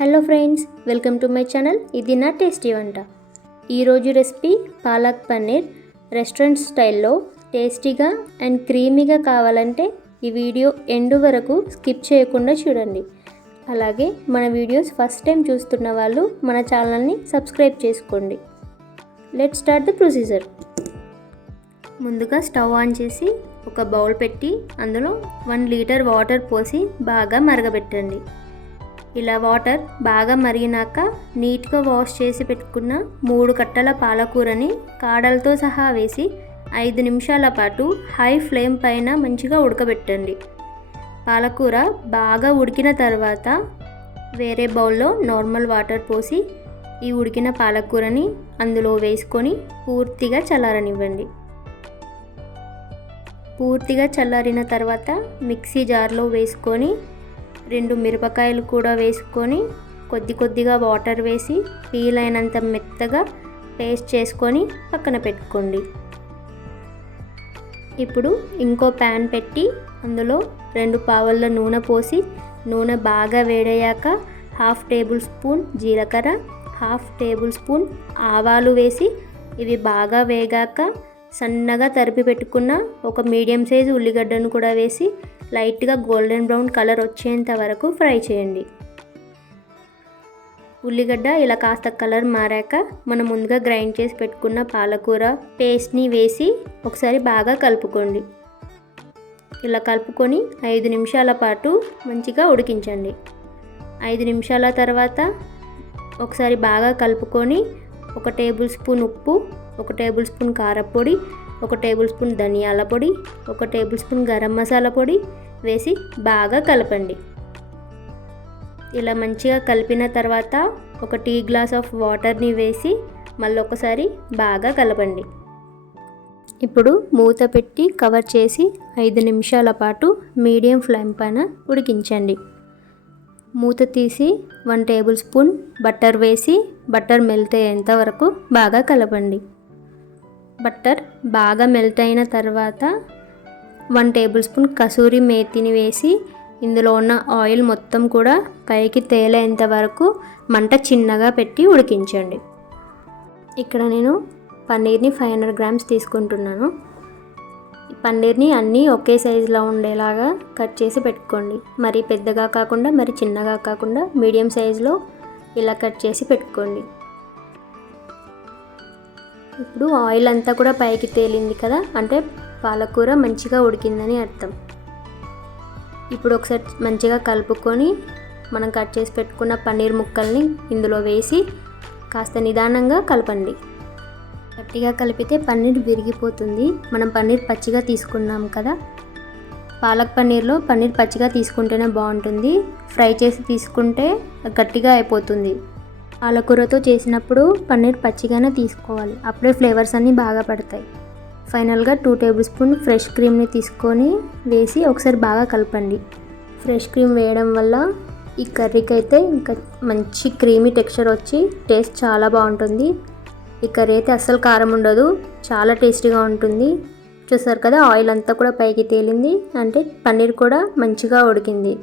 Hello friends, welcome to my channel. ఇది నా tasty వంట. ఈరోజు రెసిపీ పాలక్ పన్నీర్. రెస్టారెంట్ స్టైల్లో టేస్టీగా అండ్ క్రీమీగా కావాలంటే ఈ వీడియో ఎండ్ వరకు స్కిప్ చేయకుండా చూడండి. అలాగే మన వీడియోస్ ఫస్ట్ టైం చూస్తున్న వాళ్ళు మన ఛానల్ని సబ్స్క్రైబ్ చేసుకోండి. Let's start the procedure. ముందుగా స్టవ్ ఆన్ చేసి ఒక బౌల్ పెట్టి అందులో 1 లీటర్ వాటర్ పోసి బాగా మరగబెట్టండి. ఇలా వాటర్ బాగా మరిగినాక నీట్గా వాష్ చేసి పెట్టుకున్న 3 కట్టల పాలకూరని కాడలతో సహా వేసి 5 నిమిషాల పాటు హై ఫ్లేమ్ పైన మంచిగా ఉడకబెట్టండి. పాలకూర బాగా ఉడికిన తర్వాత వేరే బౌల్లో నార్మల్ వాటర్ పోసి ఈ ఉడికిన పాలకూరని అందులో వేసుకొని పూర్తిగా చల్లారనివ్వండి. పూర్తిగా చల్లారిన తర్వాత మిక్సీ జార్లో వేసుకొని 2 మిరపకాయలు కూడా వేసుకొని కొద్దిగా వాటర్ వేసి పీల్ అయినంత మెత్తగా పేస్ట్ చేసుకొని పక్కన పెట్టుకోండి. ఇప్పుడు ఇంకో ప్యాన్ పెట్టి అందులో 2 పావుల నూనె పోసి నూనె బాగా వేడయ్యాక 1/2 టేబుల్ స్పూన్ జీలకర్ర, 1/2 టేబుల్ స్పూన్ ఆవాలు వేసి ఇవి బాగా వేగాక సన్నగా తరిపి పెట్టుకున్న ఒక మీడియం సైజు ఉల్లిగడ్డను కూడా వేసి లైట్గా గోల్డెన్ బ్రౌన్ కలర్ వచ్చేంత వరకు ఫ్రై చేయండి. ఉల్లిగడ్డ ఇలా కాస్త కలర్ మారాక మనం ముందుగా గ్రైండ్ చేసి పెట్టుకున్న పాలకూర పేస్ట్ని వేసి ఒకసారి బాగా కలుపుకోండి. ఇలా కలుపుకొని 5 నిమిషాల పాటు మంచిగా ఉడికించండి. 5 నిమిషాల తర్వాత ఒకసారి బాగా కలుపుకొని 1 టేబుల్ స్పూన్ ఉప్పు, 1 టేబుల్ స్పూన్ కారపొడి, 1 టేబుల్ స్పూన్ ధనియాల పొడి, 1 టేబుల్ స్పూన్ గరం మసాలా పొడి వేసి బాగా కలపండి. ఇలా మంచిగా కలిపిన తర్వాత 1 టీ గ్లాస్ ఆఫ్ వాటర్ని వేసి మళ్ళీ ఒకసారి బాగా కలపండి. ఇప్పుడు మూత పెట్టి కవర్ చేసి 5 నిమిషాల పాటు మీడియం ఫ్లేమ్ పైన ఉడికించండి. మూత తీసి 1 టేబుల్ స్పూన్ బటర్ వేసి బటర్ మెల్ట్ అయ్యేంత వరకు బాగా కలపండి. బటర్ బాగా మెల్ట్ అయిన తర్వాత 1 టేబుల్ స్పూన్ కసూరి మేతిని వేసి ఇందులో ఉన్న ఆయిల్ మొత్తం కూడా పైకి తేలేంత వరకు మంట చిన్నగా పెట్టి ఉడికించండి. ఇక్కడ నేను పన్నీర్ని 500 గ్రామ్స్ తీసుకుంటున్నాను. పన్నీర్ని అన్నీ ఒకే సైజులో ఉండేలాగా కట్ చేసి పెట్టుకోండి. మరీ పెద్దగా కాకుండా మరీ చిన్నగా కాకుండా మీడియం సైజులో ఇలా కట్ చేసి పెట్టుకోండి. ఇప్పుడు ఆయిల్ అంతా కూడా పైకి తేలింది కదా, అంటే పాలకూర మంచిగా ఉడికిందని అర్థం. ఇప్పుడు ఒకసారి మంచిగా కలుపుకొని మనం కట్ చేసి పెట్టుకున్న పన్నీర్ ముక్కల్ని ఇందులో వేసి కాస్త నిదానంగా కలపండి. గట్టిగా కలిపితే పన్నీర్ విరిగిపోతుంది. మనం పన్నీర్ పచ్చిగా తీసుకున్నాం కదా, పాలక్ పన్నీర్లో పన్నీర్ పచ్చిగా తీసుకుంటేనే బాగుంటుంది. ఫ్రై చేసి తీసుకుంటే గట్టిగా అయిపోతుంది. పాలకూరతో చేసినప్పుడు పన్నీర్ పచ్చిగానే తీసుకోవాలి, అప్పుడే ఫ్లేవర్స్ అన్నీ బాగా పడతాయి. ఫైనల్గా 2 టేబుల్ స్పూన్ ఫ్రెష్ క్రీమ్ని తీసుకొని వేసి ఒకసారి బాగా కలపండి. ఫ్రెష్ క్రీమ్ వేయడం వల్ల ఈ కర్రీకి అయితే ఇంకా మంచి క్రీమీ టెక్స్చర్ వచ్చి టేస్ట్ చాలా బాగుంటుంది. ఈ కర్రీ అయితే అస్సలు కారం ఉండదు, చాలా టేస్టీగా ఉంటుంది. చూసారు కదా, ఆయిల్ అంతా కూడా పైకి తేలింది, అంటే పన్నీర్ కూడా మంచిగా ఉడికింది.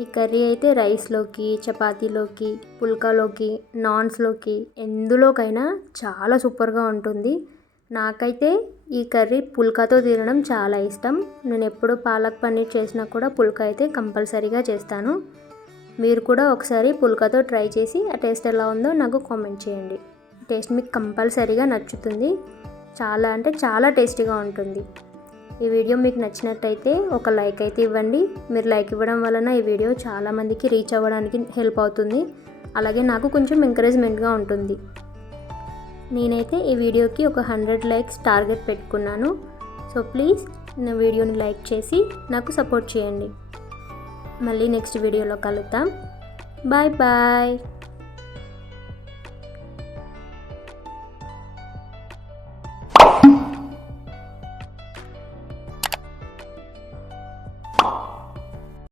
ఈ కర్రీ అయితే రైస్లోకి, చపాతీలోకి, పుల్కాలోకి, నాన్స్లోకి ఎందులోకైనా చాలా సూపర్గా ఉంటుంది. నాకైతే ఈ కర్రీ పుల్కాతో తినడం చాలా ఇష్టం. నేను ఎప్పుడు పాలక్ పన్నీర్ చేసినా కూడా పుల్కా అయితే కంపల్సరీగా చేస్తాను. మీరు కూడా ఒకసారి పుల్కాతో ట్రై చేసి ఆ టేస్ట్ ఎలా ఉందో నాకు కామెంట్ చేయండి. టేస్ట్ మీకు కంపల్సరీగా నచ్చుతుంది. చాలా అంటే చాలా టేస్టీగా ఉంటుంది. ఈ వీడియో మీకు నచ్చినట్టయితే ఒక లైక్ అయితే ఇవ్వండి. మీరు లైక్ ఇవ్వడం వలన ఈ వీడియో చాలామందికి రీచ్ అవ్వడానికి హెల్ప్ అవుతుంది. అలాగే నాకు కొంచెం ఎంకరేజ్మెంట్గా ఉంటుంది. నేనైతే ఈ వీడియోకి ఒక 100 లైక్స్ టార్గెట్ పెట్టుకున్నాను. సో ప్లీజ్ నా వీడియోని లైక్ చేసి నాకు సపోర్ట్ చేయండి. మళ్ళీ నెక్స్ట్ వీడియోలో కలుద్దాం. Bye bye.